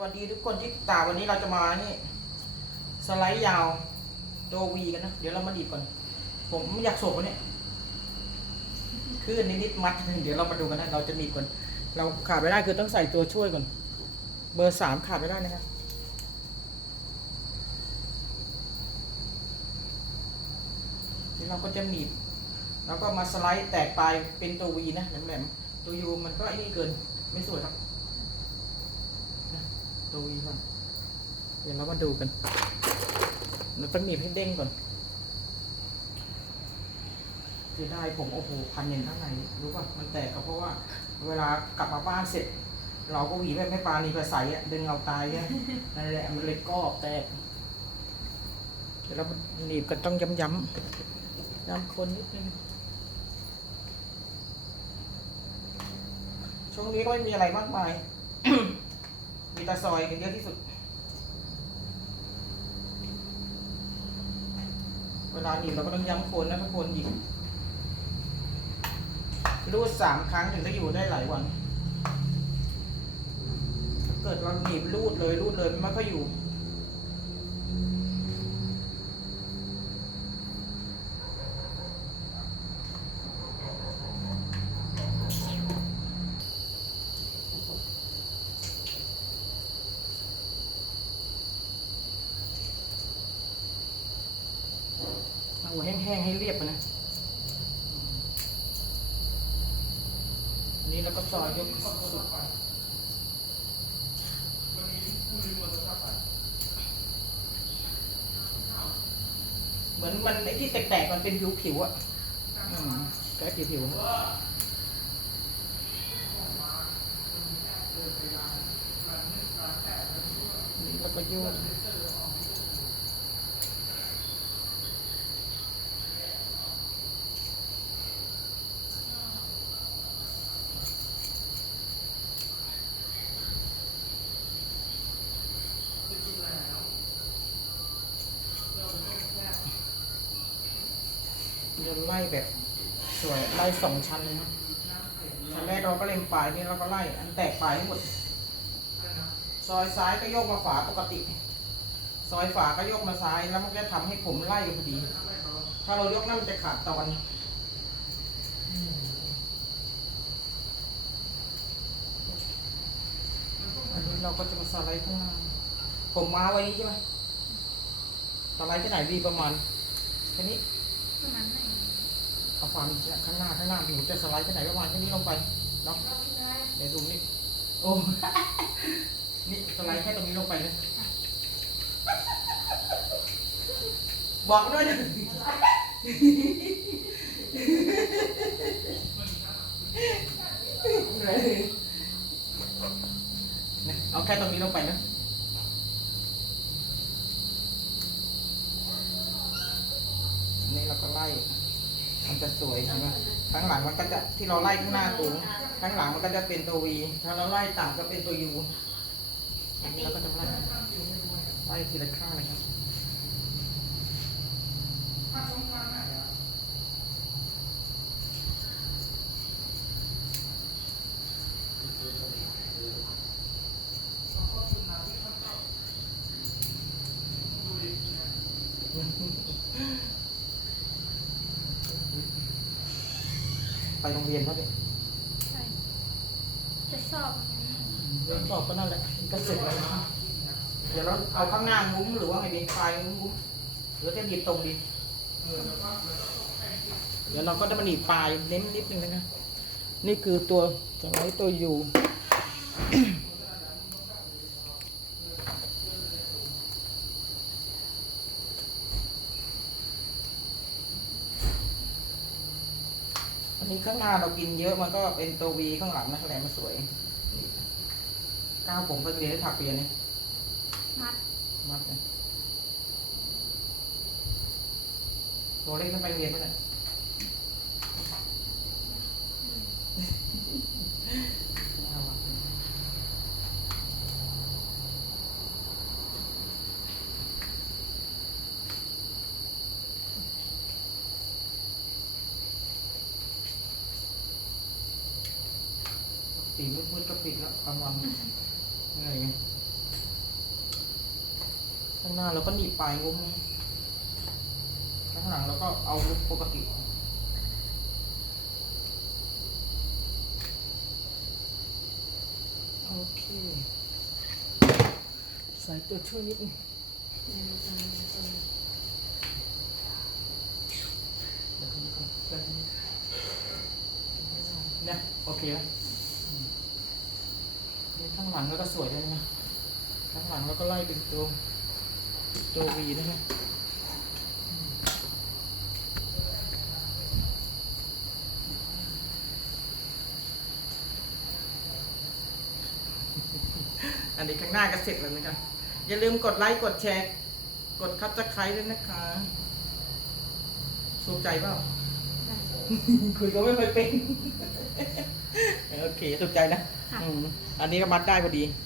วัสดีทุกคนที่ตาวันนี้เราจะมานี่สไลด์ยาวโดวีกันนะ เดี๋ยวเรามาดีก่อน ผมอยากโศกเนี่ยคลื่นนิดๆมัด เดี๋ยวเรามาดูกันนะ เราจะหนีก่อน เราขาดไม่ได้คือต้องใส่ตัวช่วยก่อน เบอร์สามขาดไม่ได้นะครับนี่เราก็จะหนีบแล้วก็มาสไลด์แตกปลายเป็นตัววีนะแหลมๆตัวยูมันก็ไอ้นี่เกินไม่สวยหรอกนะ ตัววีก่อนเดี๋ยวเรามาดูกันเราต้องหนีบให้เด้งก่อนเสียดายผมโอ้โหพันเย็นข้างในรู้ป่ะมันแตกก็เพราะว่า เวลากลับมาบ้านเสร็จ เราก็หวีแบบไม่ปรานีประใสอะดึงเอาตายเนี่นั่นแหละมันเลยก็แตกเดี๋ยวเราหนีบกันต้องย้ำๆย้ำคนนิดนึงช่วงนี้ก็ไม่มีอะไรมากมาย ตาซอยกันเยอะที่สุด เวลาหนีบเราก็ต้องย้ำโคนนะทุกคนหยิบรูดสามครั้งถึงจะอยู่ได้หลายวันถ้าเกิดเราหนีบรูดเลยรูดเลยมันไม่ค่อยอยู่ หัวแห้งๆให้เรียบนะอันนี้แล้วก็ซอยยกสุดเหมือนมันไอ้ที่แตกๆมันเป็นผิวๆอะอืมก็ไอ้ผิวๆนี่แล้วก็โยก เราไล่แบบสวยไล่สองชั้นเลยนะชั้นแรกเราก็เล็มปลายนี่เราก็ไล่อันแตกปลายให้หมด ซอยซ้ายก็โยกมาฝาปกติ ซอยฝาก็โยกมาซ้ายแล้วมันก็จะทำให้ผมไล่กันพอดี ถ้าเรายกนั่นมันจะขาดตอนอันนี้เราก็จะมาสไลด์ข้างล่างผมมาไว้นี้ใช่ไหมสไลด์ที่ไหนดีประมาณแค่นี้ประมาณไหน เอาความข้างหน้าข้างหน้าอยู่จะสไลด์ไปไหนประมาณแค่นี้ลงไปเนาะเดี๋ยวดูนี่โอ้นี่สไลด์แค่ตรงนี้ลงไปเลยบอกด้วยนะเนี่ยเอาแค่ตรงนี้ลงไปนะนี่เราก็ไล่ มันจะสวยใช่ไหมข้างหลังมันก็จะที่เราไล่ข้างหน้าสูงข้างหลังมันก็จะเป็นตัววีถ้าเราไล่ต่ำก็เป็นตัวยูอันนี้เราก็จะไล่ไล่ทีละข้างเลยครับ ไปโรงเรียนเขาเนี่ยใช่จะสอบเหมือนกันเรียนสอบก็นั่นแหละก็เสร็จแล้วนะเดี๋ยวเราเอาข้างหน้างุ้มหรือว่าไงดีปลายงุ้มหรือจะหนีบตรงดีเดี๋ยวเราก็จะมาหนีบปลายเน้นนิดนึงนะคะนี่คือตัวสไลด์ตัวอยู่ อันนี้ข้างหน้าเรากินเยอะมันก็เป็นตัววีข้างหลังนะแหลมมันสวยนี่ก้าวผมไปเรียนได้ถักเปียนนี่มัดมัดเลยตัวเล็กขึ้นไปโรงเรียนไหมเนี่ยน่ารัก ตีมืดๆก็ปิดแล้วกลางวันเหนื่อยไงข้างหน้าเราก็หนีบปลายงุ้มข้างหลังเราก็เอาปกติโอเคใส่ตัวช่วยนิดนึงเนี่ยโอเคไหมอืมนี่ ข้างหลังแล้วก็สวยเลยนะข้างหลังแล้วก็ไล่เป็นตัวตัววีนะฮะอันนี้ข้างหน้าก็เสร็จแล้วนะคะอย่าลืมกดไลค์กดแชร์ กดคับจะใครด้วยนะคะสุขใจเปล่า คุยก็ไม่ค่อยเป็น โอเคถูกใจนะค่ะ อืมอันนี้ก็มัดได้พอดีค